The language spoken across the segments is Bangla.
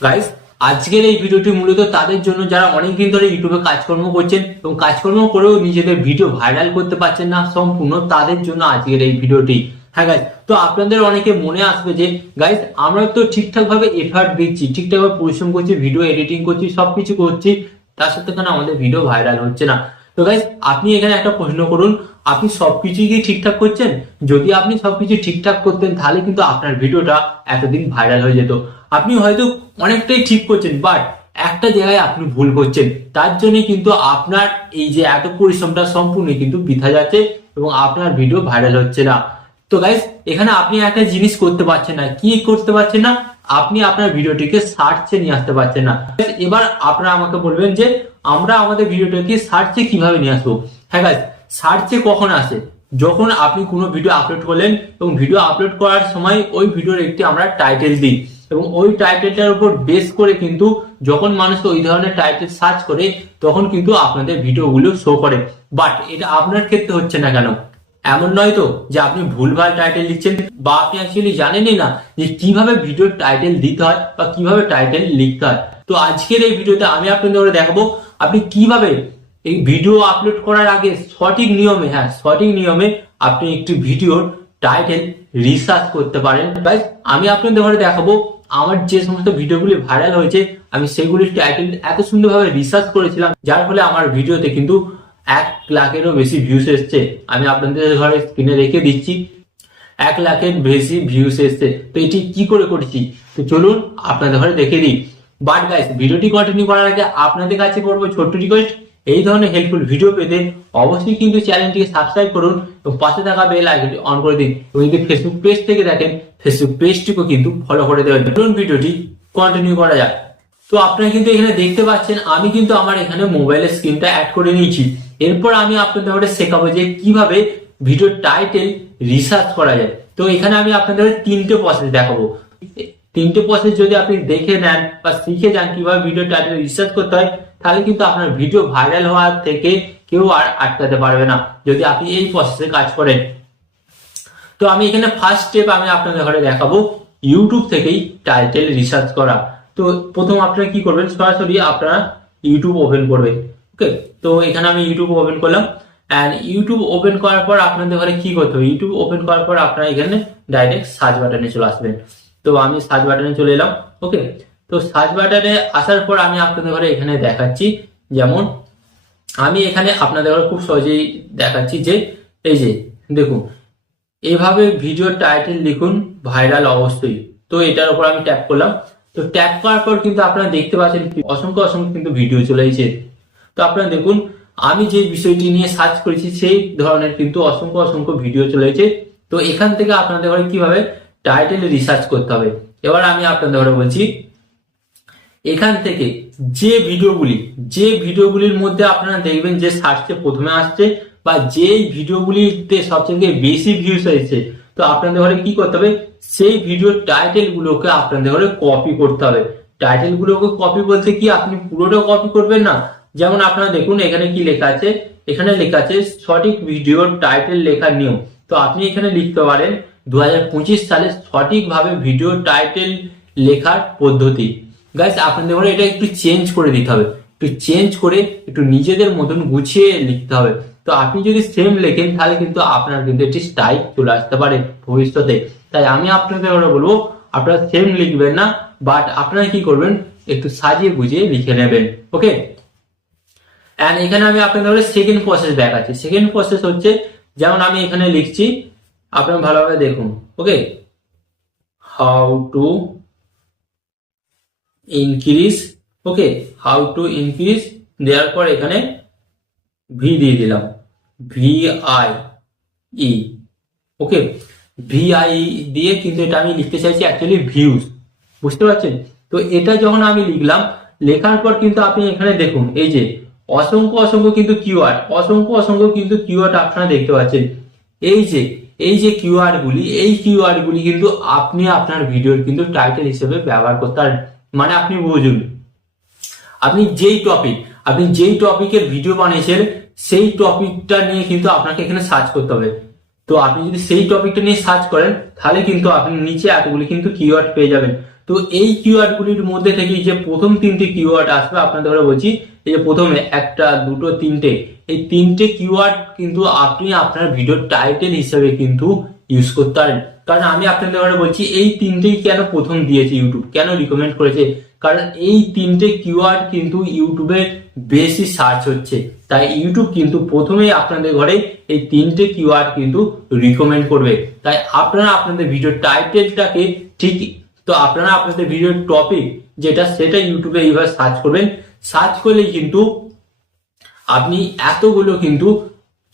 গাইস, আজকের এই ভিডিওটি মূলত তাদের জন্য যারা অনেকদিন ধরে ইউটিউবে কাজকর্ম করছেন এবং কাজকর্ম করেও নিজেদের ভিডিও ভাইরাল করতে পারছেন না, সম্পূর্ণ তাদের জন্য আজকের এই ভিডিওটি। হ্যাঁ গাইস, তো আপনাদের অনেকে মনে আসবে যে গাইস আমরা তো ঠিকঠাক ভাবে এফর্ট দিচ্ছি, ঠিকঠাক ভাবে পরিশ্রম করছি, ভিডিও এডিটিং করছি, সবকিছু করছি, তার সাথে কেন আমাদের ভিডিও ভাইরাল হচ্ছে না। তো গাইস, আপনি এখানে একটা প্রশ্ন করুন, আপনি সবকিছু কি ঠিকঠাক করছেন? যদি আপনি সবকিছু ঠিকঠাক করতেন তাহলে কিন্তু আপনার ভিডিওটা এতদিন ভাইরাল হয়ে যেত। আপনি হয়তো অনেকটাই ঠিক করছেন, বাট একটা জায়গায় আপনি ভুল করছেন, তার জন্য কিন্তু আপনার এই যে এত পরিশ্রমটা সম্পূর্ণ কিন্তু বৃথা যাচ্ছে এবং আপনার ভিডিও ভাইরাল হচ্ছে না। তো গাইস, এখানে আপনি একটা জিনিস করতে পারছেন না। কি করতে পারছেন না? আপনি আপনার ভিডিওটিকে সার্চে নিয়ে আসতে পারছেন না। এবার আপনারা আমাকে বলবেন যে আমরা আমাদের ভিডিওটাকে সার্চে কিভাবে নিয়ে আসবো। হ্যাঁ গাইস, সার্চে কখন আসে? যখন আপনি কোনো ভিডিও আপলোড করলেন এবং ভিডিও আপলোড করার সময় ওই ভিডিওর একটি আমরা টাইটেল দিই এবং ওই টাইটেলটার উপর বেস করে কিন্তু যখন মানুষ ওই ধরনের টাইটেল সার্চ করে তখন কিন্তু আপনাদের ভিডিওগুলো শো করে। বাট এটা আপনার ক্ষেত্রে হচ্ছে না কেন? এমন নয় তো যে আপনি ভুলভাল টাইটেল লিখছেন বা আপনি অ্যাকচুয়ালি জানেনই না যে কিভাবে ভিডিওর টাইটেল দিতে হয় বা কিভাবে টাইটেল লিখতে হয়। তো আজকের এই ভিডিওতে আমি আপনাদের দেখাবো আপনি কিভাবে এই ভিডিও আপলোড করার আগে সঠিক নিয়মে, সঠিক নিয়মে আপনি একটি ভিডিওর টাইটেল রিসার্চ করতে পারেন। গাইস, আমি আপনাদের দেখাবো আমার যে সমস্ত ভিডিওগুলি ভাইরাল হয়েছে আমি সেগুলির টাইটেল এত সুন্দরভাবে রিসার্চ করেছিলাম, যার ফলে আমার ভিডিওতে কিন্তু 1 লাখেরও বেশি ভিউস এসছে। আমি আপনাদের ঘরে স্ক্রিনে রেখে দিচ্ছি, 1 লাখের বেশি ভিউস এসছে। তো এটি কি করে করেছি, তো চলুন আপনাদের ঘরে দেখে দিই। বাট গাইস, ভিডিওটি কন্টিনিউ করার আগে আপনাদের কাছে করবো ছোট্ট রিকোয়েস্ট, এই ধরনের হেল্পফুল ভিডিও পেতে অবশ্যই কিন্তু চ্যানেলটিকে সাবস্ক্রাইব করুন এবং পাশে থাকা বেল আইকনটি অন করে দিন এবং যদি ফেসবুক পেজ থেকে দেখেন ফেসবুক পেজটিকেও কিন্তু ফলো করে দেবেন। চলুন ভিডিওটি কন্টিনিউ করা যাক। তো আপনারা কিন্তু এখানে দেখতে পাচ্ছেন আমি কিন্তু আমার এখানে মোবাইলের স্ক্রিনটা অ্যাড করে নিয়েছি। এরপর আমি আপনাদের শেখাবো যে কিভাবে ভিডিও টাইটেল রিসার্চ করা যায়। তো এখানে আমি আপনাদের 3টে প্রসেস দেখাবো। 3টে প্রসেস যদি আপনি দেখে নেন বা শিখে যান কিভাবে ভিডিও টাইটেল রিসার্চ করতে হয়, তাহলে কিন্তু আপনার ভিডিও ভাইরাল হওয়ার থেকে কেউ আর আটকাতে পারবে না যদি আপনি এই প্রসেসে কাজ করেন। তো আমি এখানে ফার্স্ট স্টেপ আমি আপনাদের ঘরে দেখাবো ইউটিউব থেকেই টাইটেল রিসার্চ করা। তো প্রথম আপনারা কি করবেন, সরাসরি আপনারা ইউটিউব ওপেন করবেন। ওকে, তো এখানে আমি ইউটিউব ওপেন করলাম এন্ড ইউটিউব ওপেন করার পর আপনাদের ঘরে কি করতে হবে, ইউটিউব ওপেন করার পর আপনারা এখানে ডাইরেক্ট সার্চ বাটনে চলে আসবেন। তো আমি সার্চ বাটনে চলে এলাম। ওকে, তো সার্চ বাটনে আসার পর আমি আপনাদের ঘরে এখানে দেখাচ্ছি, যেমন আমি এখানে আপনাদের ঘরে খুব সহজেই দেখাচ্ছি যে এই যে দেখুন, এভাবে ভিডিও টাইটেল লিখুন ভাইরাল অবশ্যই। তো এটার উপর আমি ট্যাপ করলাম। তো ট্যাপ করার পর কিন্তু আপনারা দেখতে পাচ্ছেন অসংখ্য অসংখ্য কিন্তু ভিডিও চলে এসেছে। তো আপনারা দেখুন আমি যে বিষয়টি নিয়ে সার্চ করেছি সেই ধরনের কিন্তু অসংখ্য অসংখ্য ভিডিও চলে এসেছে। তো এখান থেকে আপনাদের ঘরে কিভাবে টাইটেল রিসার্চ করতে হবে এবার আমি আপনাদের ঘরে বলছি। এখান থেকে যে ভিডিওগুলির মধ্যে আপনারা দেখবেন যে সার্চে প্রথমে আসছে বা যে ভিডিওগুলিতে সবচেয়ে বেশি ভিউস হয়েছে, তো আপনাদের ঘরে কি করতে হবে, সেই ভিডিওর টাইটেল গুলোকে আপনাদের ঘরে কপি করতে হবে। টাইটেল গুলোকে কপি বলতে কি আপনি পুরোটা কপি করবেন না। যেমন আপনারা দেখুন এখানে কি লেখা আছে, এখানে লেখা আছে সঠিক ভিডিওর টাইটেল লেখার নিয়ম। তো আপনি এখানে লিখতে পারেন 2025 সালে সঠিকভাবে ভিডিও টাইটেল লেখার পদ্ধতি। গাইস, আপনাদের ঘরে এটা একটু চেঞ্জ করে দিতে হবে, একটু চেঞ্জ করে একটু নিজেদের মতন গুছিয়ে লিখতে হবে। তো আপনি যদি সেম লেখেন তাহলে কিন্তু আপনার কিন্তু একটি স্টাইল চলে আসতে পারে ভবিষ্যতে। তাই আমি আপনাদের ঘরে বলবো আপনারা সেম লিখবেন না, বাট আপনারা কি করবেন একটু সাজিয়ে গুজিয়ে লিখে নেবেন। ওকে, এন্ড এখানে আমি আপনাদের ঘরে সেকেন্ড প্রসেস দেখাচ্ছি। সেকেন্ড প্রসেস হচ্ছে, যেমন আমি এখানে লিখছি, আপনারা ভালোভাবে দেখুন। Okay, how to increase, okay, how to increase দেওয়ার পর এখানে ভি দিয়ে দিলাম, VIE। ওকে, VIE দিয়ে কিন্তু এটা আমি লিখতে চাইছি অ্যাকচুয়ালি ভিউজ, বুঝতে পারছেন? তো এটা যখন আমি লিখলাম, লেখার পর কিন্তু আপনি এখানে দেখুন এই যে অসংখ্য অসংখ্য কিন্তু কিওয়ার্ড, অসংখ্য অসংখ্য কিন্তু কিওয়ার্ড আপনারা দেখতে পাচ্ছেন। এই যে কিওয়ার্ড গুলি কিন্তু আপনি আপনার ভিডিওর কিন্তু টাইটেল হিসেবে ব্যবহার করতে পারেন। মানে আপনি বুঝুন, আপনি যেই টপিকের ভিডিও বানিয়েছেন সেই টপিকটা নিয়ে কিন্তু আপনাকে এখানে সার্চ করতে হবে। তো আপনি যদি সেই টপিকটা নিয়ে সার্চ করেন তাহলে কিন্তু আপনি নিচে এতগুলি কিন্তু কিওয়ার্ড পেয়ে যাবেন। তো এই কিওয়ার্ড গুলির মধ্যে থেকে যে প্রথম 3টে কিওয়ার্ড আসবে, আপনাদের ধরে বলছি এই যে প্রথমে 1 2 3টে, এই 3টে কিওয়ার্ড কিন্তু আপনি আপনার ভিডিওর টাইটেল হিসেবে কিন্তু ইউজ করতে পারেন। কারণ আমি আপনাদের ঘরে বলছি এই 3টেই কেন প্রথম দিয়েছে ইউটিউব, কেন রিকমেন্ড করেছে, কারণ এই 3টে কিওয়ার্ড কিন্তু ইউটিউবে বেশি সার্চ হচ্ছে, তাই ইউটিউব কিন্তু প্রথমেই আপনাদের ঘরে এই 3টে কিওয়ার্ড কিন্তু রিকমেন্ড করবে। তাই আপনারা আপনাদের ভিডিওর টাইটেলটাকে ঠিক, তো আপনারা আপনাদের ভিডিওর টপিক যেটা সেটা ইউটিউবে এইভাবে সার্চ করবেন। সার্চ করলে কিন্তু আপনি এতগুলো কিন্তু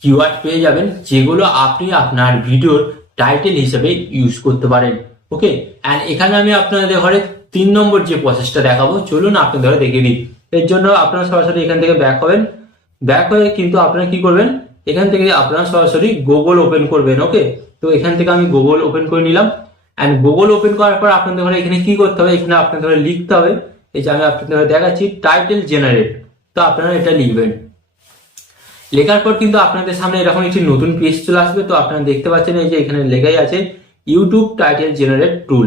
কিওয়ার্ড পেয়ে যাবেন যেগুলো আপনি আপনার ভিডিওর টাইটেল হিসেবে ইউজ করতে পারেন। ওকে, এন্ড এখানে আমি আপনাদের ঘরে 3 নম্বর যে প্রসেসটা দেখাবো, চলুন আপনাদের ঘরে দেখিয়ে দিই। এর জন্য আপনারা সরাসরি এখান থেকে ব্যাক হবেন। ব্যাক হয়ে কিন্তু আপনারা কি করবেন, এখান থেকে আপনারা সরাসরি গুগল ওপেন করবেন। ওকে, তো এখান থেকে আমি গুগল ওপেন করে নিলাম। এন্ড গুগল ওপেন করার পর আপনাদের ঘরে এখানে কি করতে হবে, এখানে আপনাদের ঘরে লিখতে হবে, এই যে আমি আপনাদের ঘরে দেখাচ্ছি টাইটেল জেনারেট। তো আপনারা এটা লিখবেন। লেখার পর কিন্তু আপনাদের সামনে এরকম একটি নতুন পেজ চলে আসবে। তো আপনারা দেখতে পাচ্ছেন এই যে এখানে লেখাই আছে ইউটিউব টাইটেল জেনারেট টুল।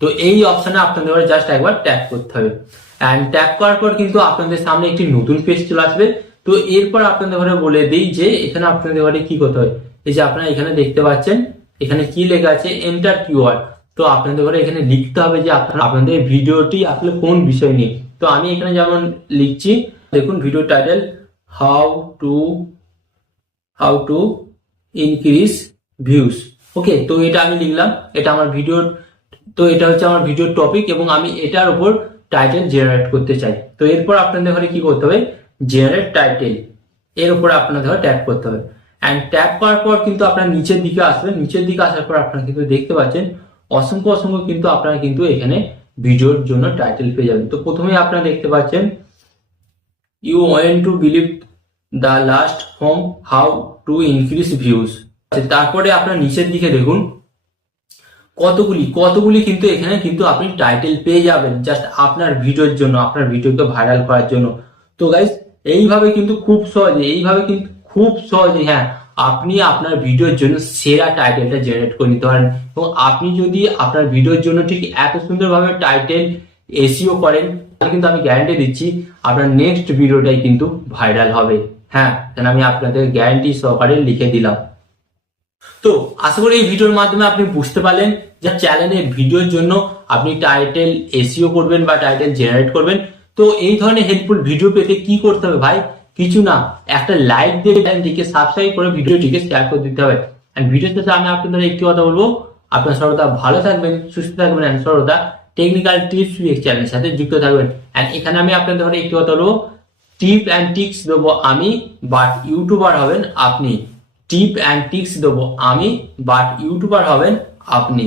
তো এই অপশনে আপনাদের জাস্ট একবার ট্যাপ করতে হবে। এন্ড ট্যাপ করার পর কিন্তু আপনাদের সামনে একটি নতুন পেজ চলে আসবে। তো এরপর আপনাদের ঘরে বলে দিই যে এখানে আপনাদের ঘরে কি করতে হয়, এই যে আপনারা এখানে দেখতে পাচ্ছেন এখানে কি লেখা আছে এন্টার কিওয়ার্ড। তো আপনাদের ঘরে এখানে লিখতে হবে যে আপনাদের ভিডিওটি আসলে কোন বিষয় নিয়ে। তো আমি এখানে যেমন লিখছি, দেখুন video title how to increase views. Okay, তো এটা আমি লিখলাম, এটা আমার ভিডিও, তো এটা হচ্ছে আমার ভিডিওর টপিক এবং আমি এটার উপর টাইটেল জেনারেট করতে চাই। তো এরপর আপনাদের ঘরে কি করতে হবে, জেনারেট টাইটেল, এর উপরে আপনাদের ঘরে ট্যাপ করতে হবে। এন্ড ট্যাপ করার পর কিন্তু আপনার নিচের দিকে আসবেন। নিচের দিকে আসার পর আপনারা কিন্তু দেখতে পাচ্ছেন অসংখ্য কিন্তু আপনারা কিন্তু এখানে ভিডিওর জন্য টাইটেল পেয়ে যাবেন। তো প্রথমেই আপনারা দেখতে পাচ্ছেন you want to believe the last form how to increase views. তারপরে আপনার নিচের দিকে দেখুন কতগুলি কিন্তু এখানে কিন্তু আপনি টাইটেল পেয়ে যাবেন জাস্ট আপনার ভিডিওর জন্য, আপনার ভিডিওকে ভাইরাল করার জন্য। তো গাইস এইভাবে কিন্তু খুব সহজে হ্যাঁ আপনি আপনার ভিডিওর জন্য সেরা টাইটেলটা জেনারেট করে নিতে পারেন। এবং আপনি যদি আপনার ভিডিওর জন্য ঠিক এত সুন্দরভাবে টাইটেল এসইও করেন তাহলে কিন্তু আমি গ্যারান্টি দিচ্ছি আপনার নেক্সট ভিডিওটাই কিন্তু ভাইরাল হবে। হ্যাঁ, আমি আপনাদের গ্যারান্টি সহকারে লিখে দিলাম। তো আশা করি এই ভিডিওর মাধ্যমে আপনি বুঝতে পারলেন যে চ্যানেলের ভিডিওর জন্য আপনি টাইটেল এসইও করবেন বা টাইটেল জেনারেট করবেন। তো এই ধরনের হেল্পফুল ভিডিও পেতে কি করতে হবে ভাই, কিছু না, একটা লাইক দিয়ে চ্যানেলটিকে সাবস্ক্রাইব করে ভিডিওটিকে শেয়ার করে দিতে হবে। এন্ড ভিডিও শেষে আমি আপনাদের একটি কথা বলবো, আপনারা সর্বদা ভালো থাকবেন, সুস্থ থাকবেন এন্ড সর্বদা টেকনিক্যাল টিপস চ্যানেলের সাথে যুক্ত থাকবেন। এন্ড এখানে আমি আপনাদের ধরে একটি কথা বলবো, টিপ অ্যান্ড টিক্স দেবো আমি, বাট ইউটিউবার হবেন আপনি। টিপ অ্যান্ড টিক্স দেবো আমি, বাট ইউটিউবার হবেন আপনি।